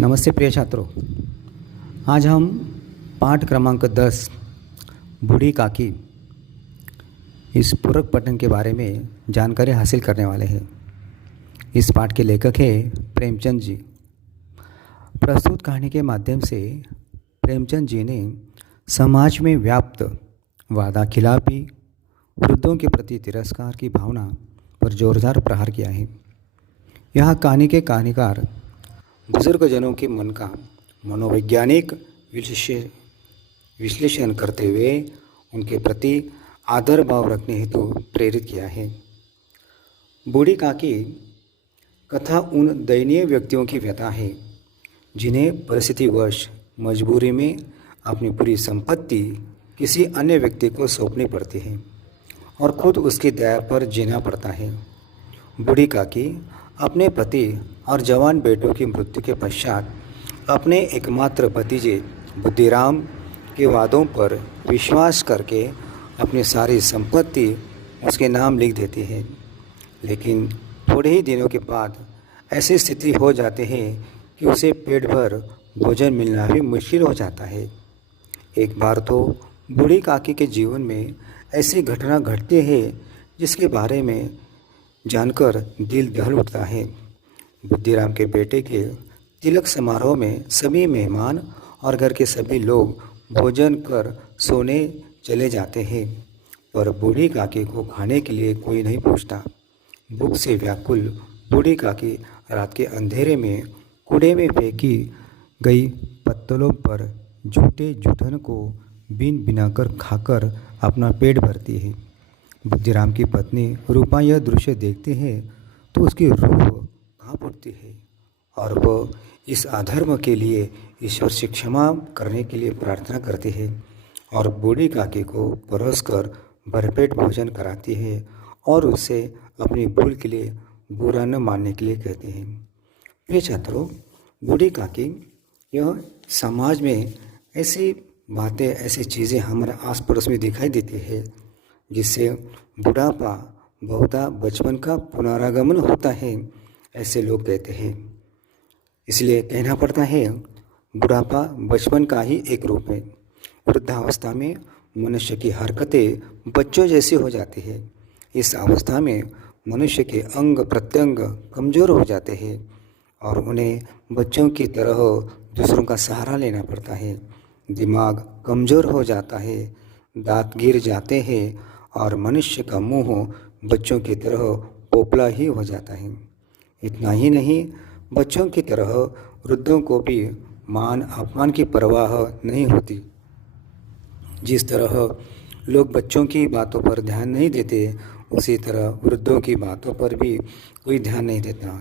नमस्ते प्रिय छात्रों। आज हम पाठ क्रमांक 10 बूढ़ी काकी इस पूरक पठन के बारे में जानकारी हासिल करने वाले हैं। इस पाठ के लेखक हैं प्रेमचंद जी। प्रस्तुत कहानी के माध्यम से प्रेमचंद जी ने समाज में व्याप्त वादा खिलाफी, वृद्धों के प्रति तिरस्कार की भावना पर जोरदार प्रहार किया है। यह कहानी के कहानीकार बुजुर्गजनों के मन का मनोवैज्ञानिक विश्लेषण करते हुए उनके प्रति आदर भाव रखने हेतु प्रेरित किया है। बूढ़ी काकी कथा उन दयनीय व्यक्तियों की व्यथा है जिन्हें परिस्थितिवश मजबूरी में अपनी पूरी संपत्ति किसी अन्य व्यक्ति को सौंपनी पड़ती है और खुद उसकी दया पर जीना पड़ता है। बूढ़ी काकी अपने पति और जवान बेटों की मृत्यु के पश्चात अपने एकमात्र भतीजे बुद्धिराम के वादों पर विश्वास करके अपनी सारी संपत्ति उसके नाम लिख देती है। लेकिन थोड़े ही दिनों के बाद ऐसी स्थिति हो जाती है कि उसे पेट भर भोजन मिलना भी मुश्किल हो जाता है। एक बार तो बूढ़ी काकी के जीवन में ऐसी घटना घटती है जिसके बारे में जानकर दिल दहल उठता है। बुद्धिराम के बेटे के तिलक समारोह में सभी मेहमान और घर के सभी लोग भोजन कर सोने चले जाते हैं, पर बूढ़ी काकी को खाने के लिए कोई नहीं पूछता। भूख से व्याकुल बूढ़ी काकी रात के अंधेरे में कूड़े में फेंकी गई पत्तलों पर झूठे जूठन को बीन बिनाकर खाकर अपना पेट भरती है। बुद्धिराम की पत्नी रूपा यह दृश्य देखते हैं तो उसकी रूह कांप उठती है और वह इस अधर्म के लिए ईश्वर से क्षमा करने के लिए प्रार्थना करती है और बूढ़ी काकी को परोस कर भरपेट भोजन कराती है और उससे अपनी भूल के लिए बुरा न मानने के लिए कहते हैं। प्रिय छात्रों, बूढ़ी काकी यह समाज में ऐसी बातें, ऐसी चीज़ें हमारे आस पड़ोस में दिखाई देती है जिससे बुढ़ापा बहुधा बचपन का पुनरागमन होता है, ऐसे लोग कहते हैं। इसलिए कहना पड़ता है बुढ़ापा बचपन का ही एक रूप है। वृद्धावस्था में मनुष्य की हरकतें बच्चों जैसी हो जाती है। इस अवस्था में मनुष्य के अंग प्रत्यंग कमज़ोर हो जाते हैं और उन्हें बच्चों की तरह दूसरों का सहारा लेना पड़ता है। दिमाग कमज़ोर हो जाता है, दांत गिर जाते हैं और मनुष्य का मुंह बच्चों की तरह पोपला ही हो जाता है। इतना ही नहीं, बच्चों की तरह वृद्धों को भी मान अपमान की परवाह नहीं होती। जिस तरह लोग बच्चों की बातों पर ध्यान नहीं देते, उसी तरह वृद्धों की बातों पर भी कोई ध्यान नहीं देता।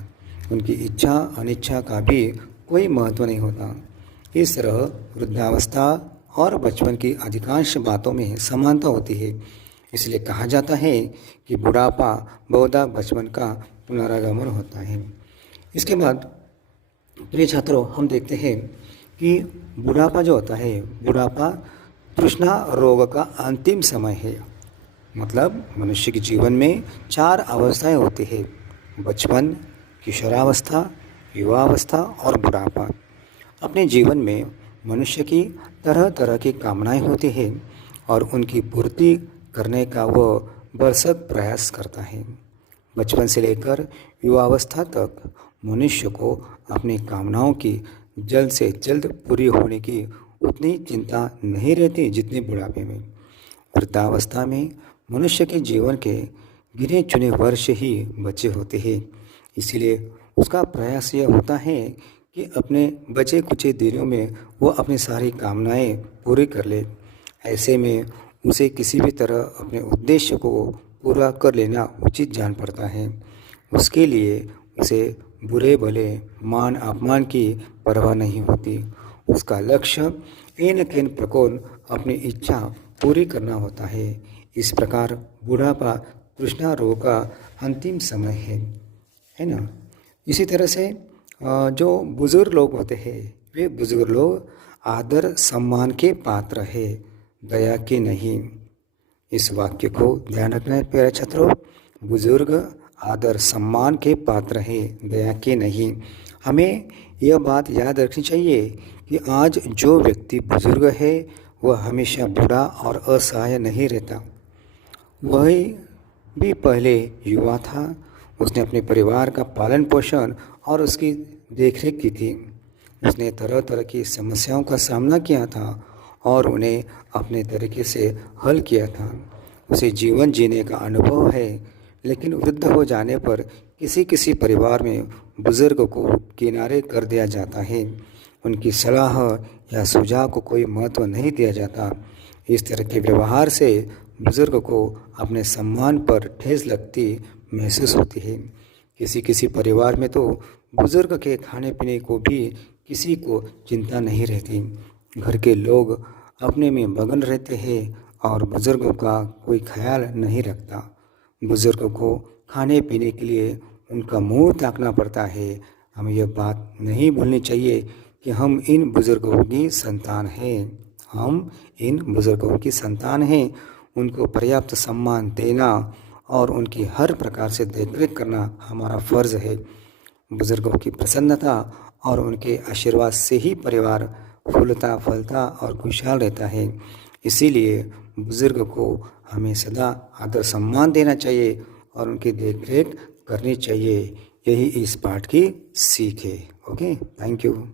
उनकी इच्छा अनिच्छा का भी कोई महत्व नहीं होता। इस तरह वृद्धावस्था और बचपन की अधिकांश बातों में समानता होती है। इसलिए कहा जाता है कि बुढ़ापा बहुधा बचपन का पुनरागमन होता है। इसके बाद प्रिय छात्रों, हम देखते हैं कि बुढ़ापा जो होता है, बुढ़ापा तृष्णा रोग का अंतिम समय है। मतलब मनुष्य के जीवन में 4 अवस्थाएं होती है: बचपन, किशोरावस्था, युवावस्था और बुढ़ापा। अपने जीवन में मनुष्य की तरह तरह की कामनाएं होती हैं और उनकी पूर्ति करने का वह भरसक प्रयास करता है। बचपन से लेकर युवावस्था तक मनुष्य को अपनी कामनाओं की जल्द से जल्द पूरी होने की उतनी चिंता नहीं रहती जितनी बुढ़ापे में। वृद्धावस्था में मनुष्य के जीवन के गिने चुने वर्ष ही बचे होते हैं। इसलिए उसका प्रयास यह होता है कि अपने बचे कुचे दिनों में वो अपनी सारी कामनाएं पूरी कर ले। ऐसे में उसे किसी भी तरह अपने उद्देश्य को पूरा कर लेना उचित जान पड़ता है। उसके लिए उसे बुरे भले मान अपमान की परवाह नहीं होती। उसका लक्ष्य एन केन प्रकोन अपनी इच्छा पूरी करना होता है। इस प्रकार बुढ़ापा तृष्णा रोग का अंतिम समय है ना। इसी तरह से जो बुज़ुर्ग लोग होते हैं, वे बुज़ुर्ग लोग आदर सम्मान के पात्र है, दया के नहीं। इस वाक्य को ध्यान रखना है प्यारे छात्रों। बुज़ुर्ग आदर सम्मान के पात्र हैं, दया के नहीं। हमें यह बात याद रखनी चाहिए कि आज जो व्यक्ति बुजुर्ग है वह हमेशा बूढ़ा और असहाय नहीं रहता। वही भी पहले युवा था। उसने अपने परिवार का पालन पोषण और उसकी देखरेख की थी। उसने तरह तरह की समस्याओं का सामना किया था और उन्हें अपने तरीके से हल किया था। उसे जीवन जीने का अनुभव है। लेकिन वृद्ध हो जाने पर किसी किसी परिवार में बुजुर्ग को किनारे कर दिया जाता है। उनकी सलाह या सुझाव को कोई महत्व नहीं दिया जाता। इस तरह के व्यवहार से बुजुर्ग को अपने सम्मान पर ठेस लगती महसूस होती है। किसी किसी परिवार में तो बुजुर्ग के खाने पीने को भी किसी को चिंता नहीं रहती। घर के लोग अपने में मगन रहते हैं और बुजुर्गों का कोई ख्याल नहीं रखता। बुजुर्गों को खाने पीने के लिए उनका मुंह ताकना पड़ता है। हमें यह बात नहीं भूलनी चाहिए कि हम इन बुजुर्गों की संतान हैं। हम इन बुजुर्गों की संतान हैं। उनको पर्याप्त सम्मान देना और उनकी हर प्रकार से देखरेख करना हमारा फ़र्ज़ है। बुजुर्गों की प्रसन्नता और उनके आशीर्वाद से ही परिवार फूलता फलता और खुशहाल रहता है। इसीलिए बुजुर्ग को हमें सदा आदर सम्मान देना चाहिए और उनकी देखरेख करनी चाहिए। यही इस पाठ की सीख है। Okay, thank you.